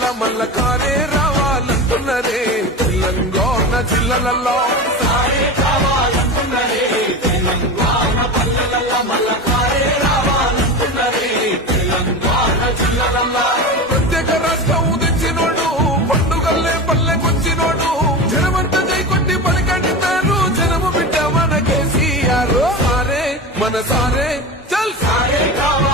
పల్లెలల్లా మల్ల కారే రావాలంటున్నరే తెలంగాణ జిల్లలల్లో సారే కావాలంటున్నరే తెలంగాణ పల్లెలల్లా మల్ల కారే రావాలంటున్నరే తెలంగాణ జిల్లలల్లా ప్రత్యేక రాష్ట్రం తెచ్చినోడు పండుగల్లే పల్లెకొచ్చినోడు జనమంతా జైకొట్టి పలికంటారు జనము బిడ్డ మన కేసీఆర్ సారే మన సారే చల్ సారే కావాలి